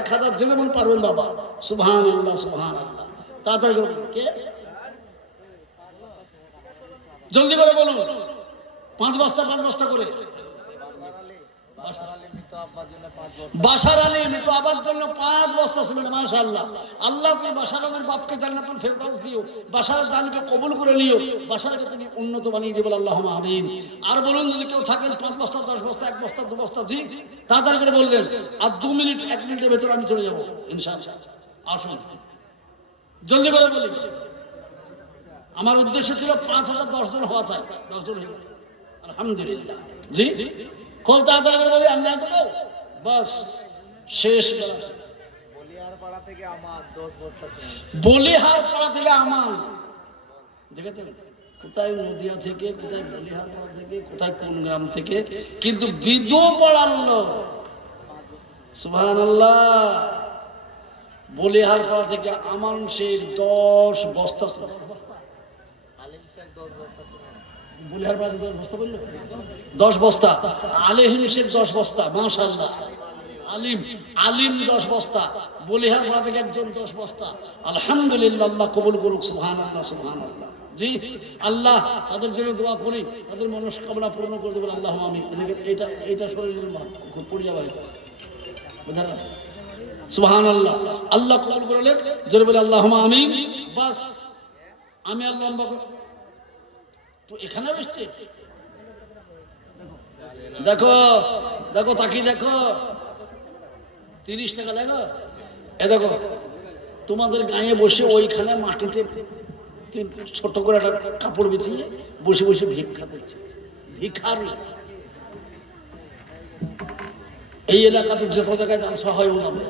1000 যেমন পারবেন বাবা। সুবহানাল্লাহ সুবহানাল্লাহ। তাড়াতাড়ি করে কে জলদি করে বলুন। 5 বস্তা 5 বস্তা করে। বাশার আলী মৃত আবার জন্য 5 বস্তা সিমেন্ট। মাশাআল্লাহ। আল্লাহ তুমি বাশার আলীর বাপকে জান্নাতুল ফেরদাউস দিও, বাশারের দানকে কবুল করে নিও, বাশারকে তুমি উন্নত বানিয়ে দিও, আল্লাহুম্মা আমিন। আর বলুন যদি কেউ থাকেন 5 বস্তা 10 বস্তা 1 বস্তা 2 বস্তা, জি তাড়াতাড়ি করে বলবেন। আর 2 মিনিট 1 মিনিটের ভেতর আমি চলে যাব ইনশাআল্লাহ। আসুন জলদি করে বলি। আমার উদ্দেশ্য ছিল 5000 10 জন হওয়া চাই, 10 জন হয়ে গেছে আলহামদুলিল্লাহ। জি খুব তাড়াতাড়ি করে বলি। আল্লাহ তো বাস শেষ। বলিহার পাড়া থেকে আমার 10 বস্তা সিমেন্ট। বলিহার পাড়া থেকে আমার, দেখেছেন কোথায় নদিয়া থেকে, কোথায় বলিহার পাড়া থেকে, কোথায় কোন গ্রাম থেকে, কিন্তু বিদু পড়ার লোক। সুবহানাল্লাহ। বলিহার পাড়া থেকে আমান শেখ 10 বস্তা, আলিম শেখ 10 বস্তা সিমেন্ট। বলিহার পাড়া 10 বস্তা বললো, 10 বস্তা। আলিম শেখ 10 বস্তা। মাশাআল্লাহ। আলিম আলিম 10 বস্তা। বলিহার পাড়া থেকে একজন 10 বস্তা। আলহামদুলিল্লাহ। আল্লাহ কবুল করুক। সুবহানাল্লাহ সুবহানাল্লাহ। জি আল্লাহ তাদের জন্য দোয়া করি, তাদের মনস্কামনা পূর্ণ করে দেবেন আল্লাহুম্মা আমিন। এদিকে এইটা শরীরের খুব পড়ে যাবে বুঝলেন। সুবহানাল্লাহ। আল্লাহ কবুল করলেন, জোরে বলে আল্লাহুম্মা আমিন। বাস আমি আর লম্বা তো এখানে বসছে। দেখো দেখো তাকিয়ে দেখো, 30 টাকা দেখো। এ দেখো তোমাদের গায়ে বসে ওইখানে মাটিতে ছোট করে একটা কাপড় বিছিয়ে বসে বসে ভিক্ষা করছে। ভিখারি। এই এলাকাতে যত জায়গায় ব্যবসা হয় ও যাবে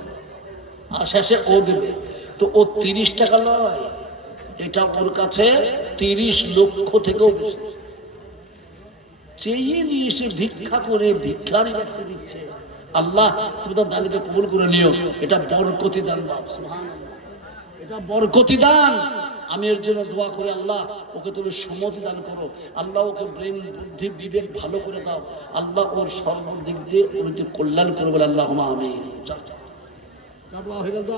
আর শেষে ও দেবে। তো ও 30 টাকা নয়, এটা ওর কাছে 30 লক্ষ থেকেও বেশি। চেয়ে নিয়ে এসে ভিক্ষা করে ভিক্ষারি ব্যক্তি দিচ্ছে। আল্লাহ তুমি তার দানকে কবুল করে নিও। এটা বরকতি দান। এটা বরকতি দান। আমি এর জন্য দোয়া করি, আল্লাহ ওকে তুমি সুমতি দান করো, আল্লাহ ওকে ব্রেন বুদ্ধি বিবেক ভালো করে দাও, আল্লাহ ওর সর্বদিক দিয়ে ওর কল্যাণ করো বলে আল্লাহুম্মা আমিন। দোয়া হয়ে গেল।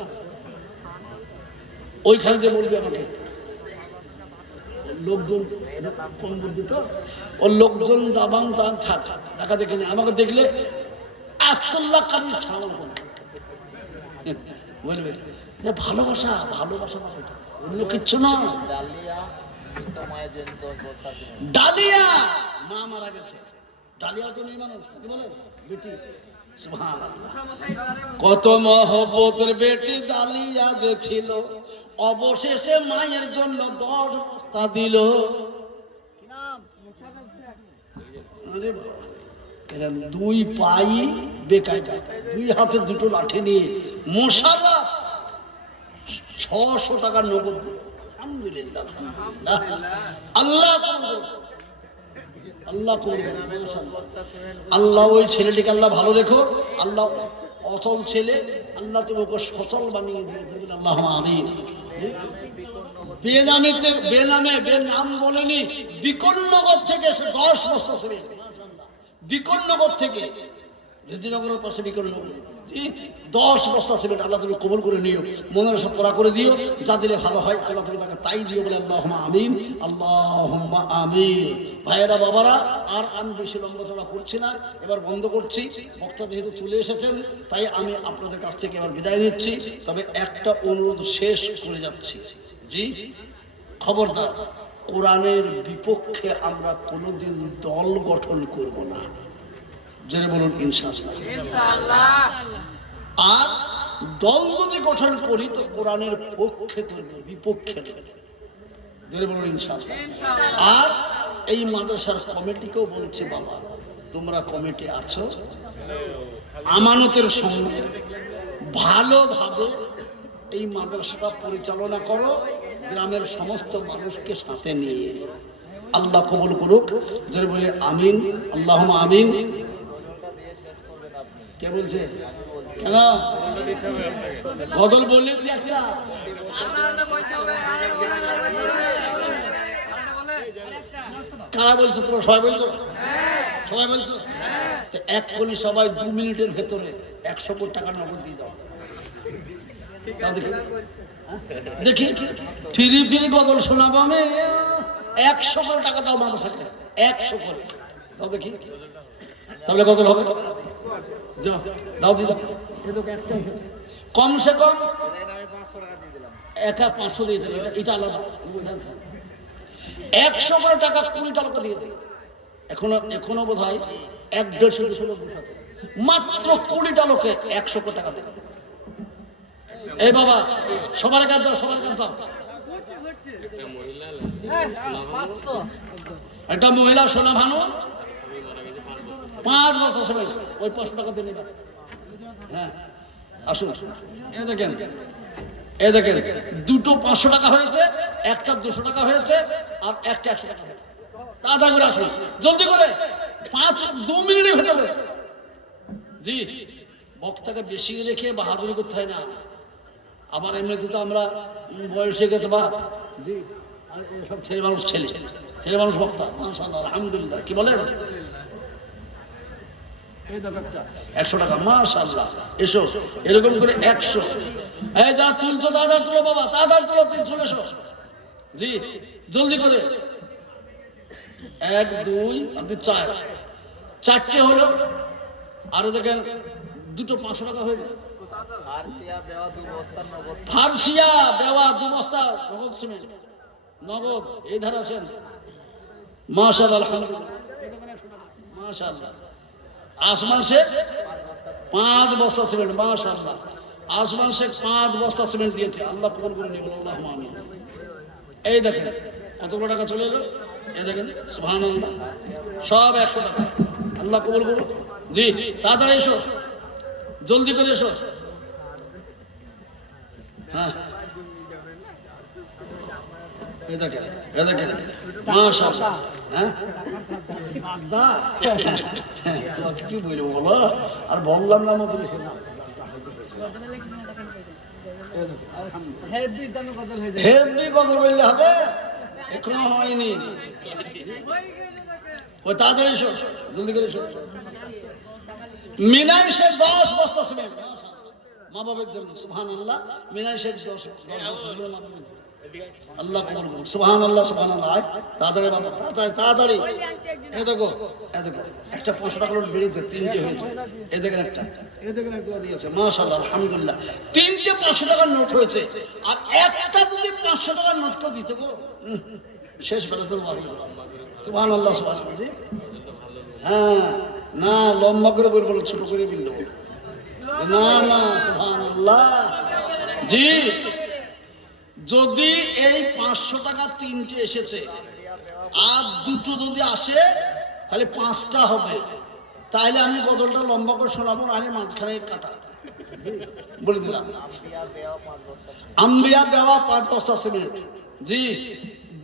ওইখানে যে বলবি আমাকে লোকজন কোন বুদ্ধি তো ও লোকজন যাবান তা থাক দেখা দেখে নেই, আমাকে দেখলে আস্তুল্লাহ কারি ছাড়ানো বলবে ভালোবাসা। ভালোবাসা অন্য কিচ্ছু না। ডালিয়া মা মারা গেছে, ডালিয়া তো নেই মানুষ কি বলে বেটি। কত মহব্বতের বেটি ডালিয়া যে ছিল, অবশেষে মায়ের জন্য 10 বস্তা দিল। দুই পাই বেকায়দা, 2 হাতে 2টো লাঠি নিয়ে মোশাররফ 600 টাকার নগদ। আলহামদুলিল্লাহ। আল্লাহ আল্লাহ আল্লাহ ওই ছেলেটিকে আল্লাহ ভালো রেখো, আল্লাহ অচল ছেলে, আল্লাহ তুমি ওকে সচল বানিয়ে দিয়ে দেবেন আল্লাহুম্মা আমিন। বেনামিতে বেনাম বলেনি, বিকলনগর থেকে সে 10 বস্তা ছিল। বিকলনগর থেকে রেজিনগরের পাশে বিকলনগর 10 বস্তা সিমেন্ট। আল্লাহ তুমি কবুল করে নিও, মনের সব পড়া করে দিও, যা দিলে ভালো হয় আল্লাহ তুমি তাকে তাই দিও বলে আল্লাহুম্মা আমিন। আল্লাহুম্মা আমিন। ভাইয়েরা বাবারা, আর আমি বেশি লম্বা করছি না, এবার বন্ধ করছি। বক্তা যেহেতু চলে এসেছেন তাই আমি আপনাদের কাছ থেকে এবার বিদায় নিচ্ছি। তবে একটা অনুরোধ শেষ করে যাচ্ছি। জি খবরদার, কোরআনের বিপক্ষে আমরা কোনোদিন দল গঠন করব না। জেনে বলুন ইনশাআল্লাহ। আর দল যদি গঠন করি তো কোরআনের পক্ষে করব, বিপক্ষে নয়। জেনে বলুন ইনশাআল্লাহ। আর এই মাদ্রাসার কমিটিকেও বলছি, বাবা তোমরা কমিটি আছো, আমানতের সঙ্গে ভালোভাবে এই মাদ্রাসাটা পরিচালনা করো, গ্রামের সমস্ত মানুষকে সাথে নিয়ে। আল্লাহ কবুল করুক। জোরে বলে আমিন। আল্লাহুম্মা আমিন। কে বলছে কেন বদল বললে একটা কারা বলছো? তোমরা সবাই বলছো? সবাই বলছো? এক কোটি সবাই 2 মিনিটের ভেতরে 100 কোটি টাকা নগদ দিয়ে দাও। তাও দেখি দেখি ফিরি ফিরি গজল শোনাবো আমি 100 করে টাকা দাও মাদ্রাসাকে 100 করে দাও দেখি তাহলে গজল হবে যাও দাও দি দাও কমসে কম আমি 500 টাকা দিয়ে দিলাম। এটা 500 দিয়ে দিলে এটা আলাদা 100 করে টাকা 20 টাকা দিয়ে দিলে এখনো বোধ হয় 150 লোক আছে মাত্র 20টা লোকে 100 করে টাকা দেবে এই বাবা সবার কাছে যাও সবার কাছে যাও একটা মহিলা সোনা ভানু 5 বছর সময় ওই 500 টাকা দিয়ে নেবে হ্যাঁ আসুন এই দেখেন দুটো 500 টাকা হয়েছে একটা 200 টাকা হয়েছে আর একটা 100 টাকা হয়েছে তাড়াতাড়ি করে আসুন জলদি করে 2 মিনিটে ভেতরে জি বক্তাকে বেশি রেখে বাহাদুরি করতে হয় না আবার এমনিতে তো আমরা বয়স হয়ে গেছে বা জি আর সব ছেলে মানুষ বক্তা মাশাআল্লাহ আলহামদুলিল্লাহ কি বলেন এই দেখো একটা 100 টাকা মাশাআল্লাহ এসো এরকম করে 100 এই যা তুলছো দাদা তুলো বাবা তাড়াতাড়ি তুলো তুই চলে এসো জি জলদি করে 1 2 আর 4 চারটে হলো আর দেখেন দুটো 500 টাকা হয়েছে ফার্সিয়া বেওয়া 2 বস্তা নগদ। ফার্সিয়া বেওয়া 2 বস্তা নগদ সিমেন্ট নগদ এই ধারা আছেন মাশাআল্লাহ আলহামদুলিল্লাহ মাশাআল্লাহ আসমান সে 5 বস্তা সিমেন্ট মাশাআল্লাহ আসমান সে 5 বস্তা সিমেন্ট দিয়েছে আল্লাহ কবুল করে নিন আল্লাহুম্মা আমিন এই দেখেন কতগুলো টাকা চলে এলো এই দেখেন সুবহানাল্লাহ সব 100 টাকা আল্লাহ কবুল করুন জি তাড়াতাড়ি এসো জলদি করে এসো হ্যাঁ এই দেখেন মাশাআল্লাহ হ্যাঁ বাগদা কি বলবো বলো আর বললাম না মতো হেভি গজল বললে হবে এখনো হয়নি ওই তাড়াতাড়ি এসো জলদি করে এসো মিনাই শেখ 10 বস্তা সিমেন্ট মা বাবার জন্য সুবহানাল্লাহ মিনাই শেখ 10 আল্লাহ কবুল করুন সুবহানাল্লাহ তাড়াতাড়ি বাবা তাড়াতাড়ি এই দেখো একটা 500 টাকার নোট বেরিয়েছে 3টে হয়েছে এই দেখেন একটা দিয়েছে মাশাআল্লাহ আলহামদুলিল্লাহ 3টে 500 টাকার নোট হয়েছে আর একটা যদি 500 টাকার নোট কেউ দিতে গো শেষ বেলা তো সুবহানাল্লাহ হ্যাঁ না লম্বা করে বলবো ছোট করে বলবো না সুবহানাল্লাহ জি যদি এই 500 টাকা 3টে এসেছে আর দুটো যদি আসে তাহলে 5টা হবে তাহলে আমি গজলটা লম্বা করে শোনাবো না আমি মাঝখানে কাটা বলে দিলাম আম্বিয়া বেওয়া 5 বস্তা সিমেন্ট জি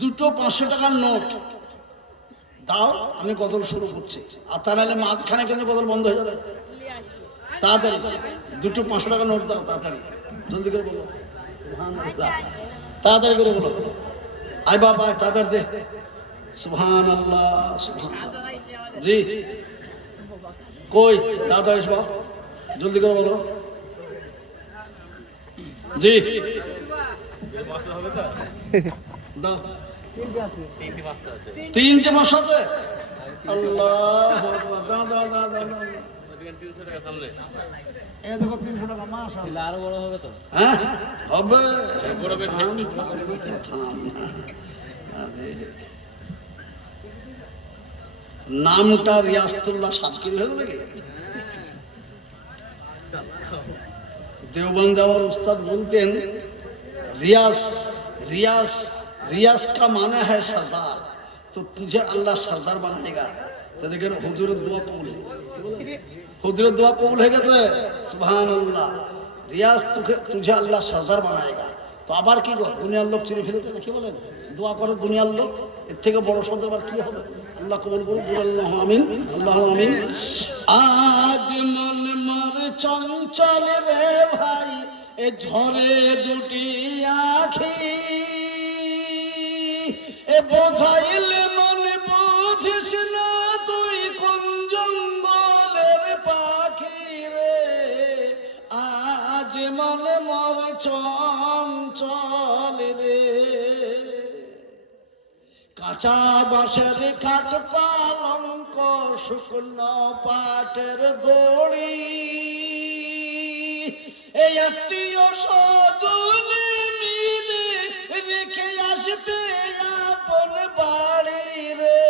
দুটো 500 টাকার নোট দাও আমি গজল শুরু করছি আর তা নাহলে মাঝখানে কেন গজল বন্ধ হয়ে যাবে তাড়াতাড়ি দুটো 500 টাকার নোট দাও তাড়াতাড়ি জলদি করে বলো তাড়াতাড়ি করে বলো আই বাবা তাড়াতাড়ি দে সুবহানাল্লাহ জি কই তাড়াতাড়ি সব জলদি করে বলো জি দাও 3টে মাস আছে আল্লাহু আকবার দাও এই দেখো 300 টাকা মাশাআল্লাহ আরো বড় হবে তো হ্যাঁ হবে নামটা রিয়াসতুল্লাহ সাবকির হয়ে নাকি देवबंद और उस्ताद बोलते हैं रियाज का माना है सरदार तो तुझे अल्लाह सरदार बनाएगा तो देखिए हुजूर दुआ कबूल है गए सुभान अल्लाह रियाज तुझे अल्लाह सरदार बनाएगा तो आबार की दुनियार लोक चिने फेले কি বলেন দোয়া করে দুনিয়ার লোক এর থেকে বড় সর্দার আর কি হবে আল্লাহ কবুল করুন আল্লাহু আমিন আল্লাহু আমিন আজ মন মর চঞ্চল রে ভাই এ ঝরে দুটি আঁখি এ বোঝাইলে মন বুঝিস না তুই কোন জঙ্গলের পাখি রে আজ মন মনে মরে চঞ্চল রে। কাঁচা বাঁশের খাট পালঙ্ক শুকনো পাটের দড়ি, এই আত্মীয় স্বজনে মিলে রেখে আসবে আপন বাড়ি রে।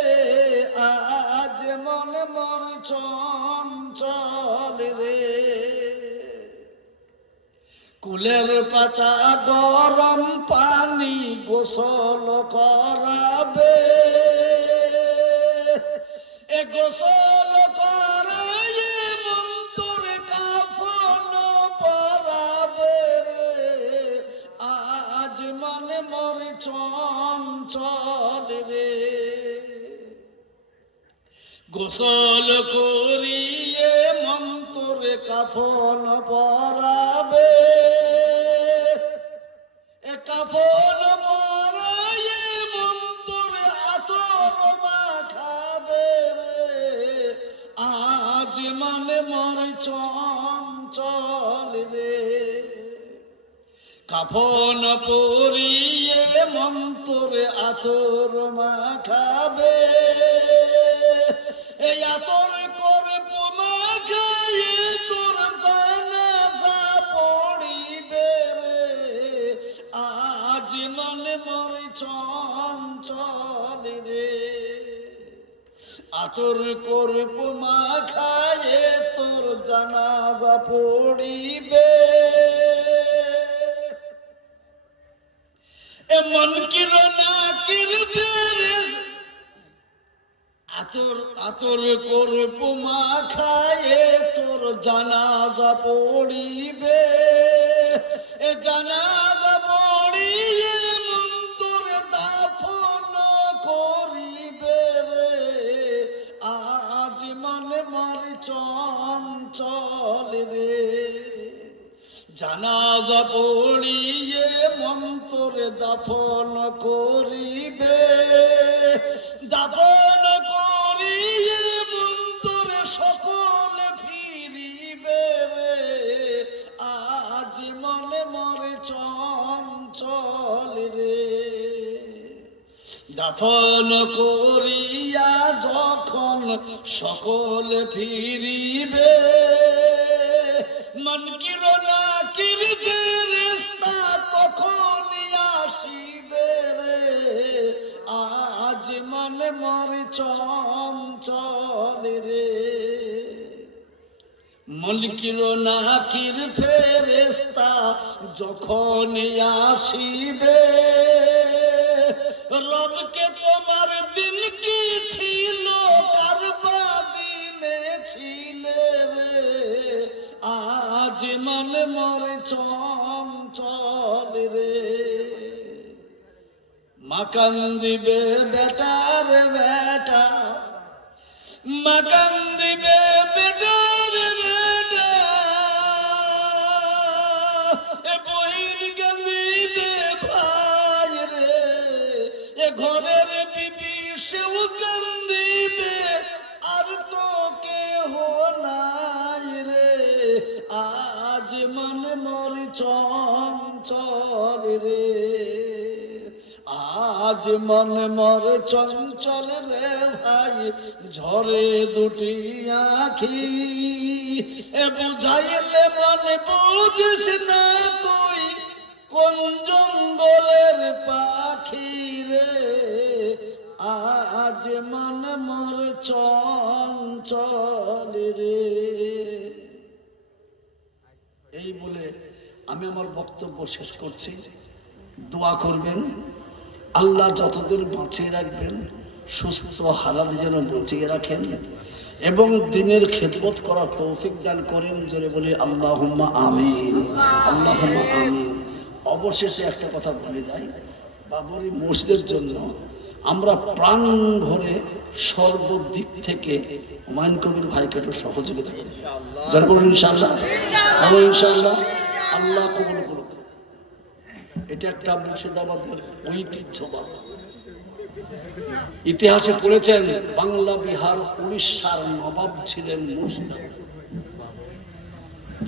আজ মনে মর চঞ্চল রে। কুলের পাতা গরম পানি গোসল করাবে, এ গোসল করে মন্তর কাফন পরাবে রে। আজ মনে মরে চঞ্চল রে। গোসল করিয়ে মন্তর কাফন পরাবে, এ কাফন পরাইয়ে মন্তর আতর মাখাবে রে। আজ মনে মরে চঞ্চল রে। কাফন পরিয়ে মন্তর আতর মাখাবে, এই আতর করে মাখাইয়ে তোর জানাজা পড়িবে রে। আজ মনে মরে চঞ্চল রে। আতর করব মাখাইয়ে তোর জানাজা পড়িবে, এমন কিরণা কিরবে আতর আতর করব মাখাইয়ে তোর জানাজা পড়িবে, এ জানাজা পড়িয়ে মন্তর দাফন করিবে রে। আজ মনে মরে চঞ্চল রে। জানাজা পড়িয়ে মন্তর দাফন করিবে, দাফন করিয়ে মন্তর সকল ফিরিবে রে। আজ মনে মরে চঞ্চল রে। দাফন করিয়া যখন সকল ফিরিবে, মন কিরণা কিরবে রেস্তা তখন আসিবে রে। আজ মনে মরে চঞ্চল রে। মন কিরণা কির ফেরেস্তা যখন আসিবে, রবকে তোমার দিন কি ছিল কারবা দিনে ছিলে রে। আজ মনে মরে চঞ্চল রে। মাকান দিবে বেটার বেটা, মাকান দিবে বেটার বেটা, এ বহির কান্দিবে ভাই রে। এ ঘরের বিবি সেও কান্দিবে, আর তো কেহ নাই রে। আজ মনে মরে চঞ্চল রে। আজ মনে মরে চঞ্চল রে ভাই, ঝরে দুটি আখি, এ বুঝাইলে মনে বুঝিস না তুই কোন জঙ্গলের পাখি রে। আজ মনে মরে চঞ্চল রে। এই বলে আমি আমার বক্তব্য শেষ করছি। দোয়া করবেন আল্লাহ যতদিন বাঁচিয়ে রাখবেন, সুস্থ হালাত যেন বাঁচিয়ে রাখেন এবং দিনের খেদমত করার তৌফিক দান করেন। জোরে বলি আল্লাহুম্মা আমিন, আল্লাহুম্মা আমিন। অবশেষে একটা কথা বলে যাই, বাবরি মসজিদের জন্য আমরা প্রাণ ভরে সর্বদিক থেকে হুমায়ুন কবির ভাইকে একটু সহযোগিতা করি। যারা বলুন ইনশাআল্লাহ, ইনশাআল্লাহ। আল্লাহ কবুল করুন। এটা একটা মুর্শিদাবাদের ঐতিহ্যবাদ। ইতিহাসে পড়েছেন বাংলা, বিহার, উড়িষ্যার নবাব ছিলেন মুর্শিদাবাদ।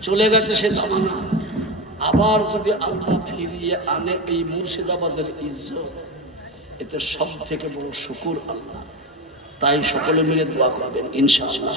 চলে গেছে সে জামানা, আবার যদি আল্লাহ ফিরিয়ে আনে এই মুর্শিদাবাদের ইজ্জত, এতে সব থেকে বড় শুকুর আল্লাহ। তাই সকলে মিলে দোয়া করবেন ইনশাআল্লাহ।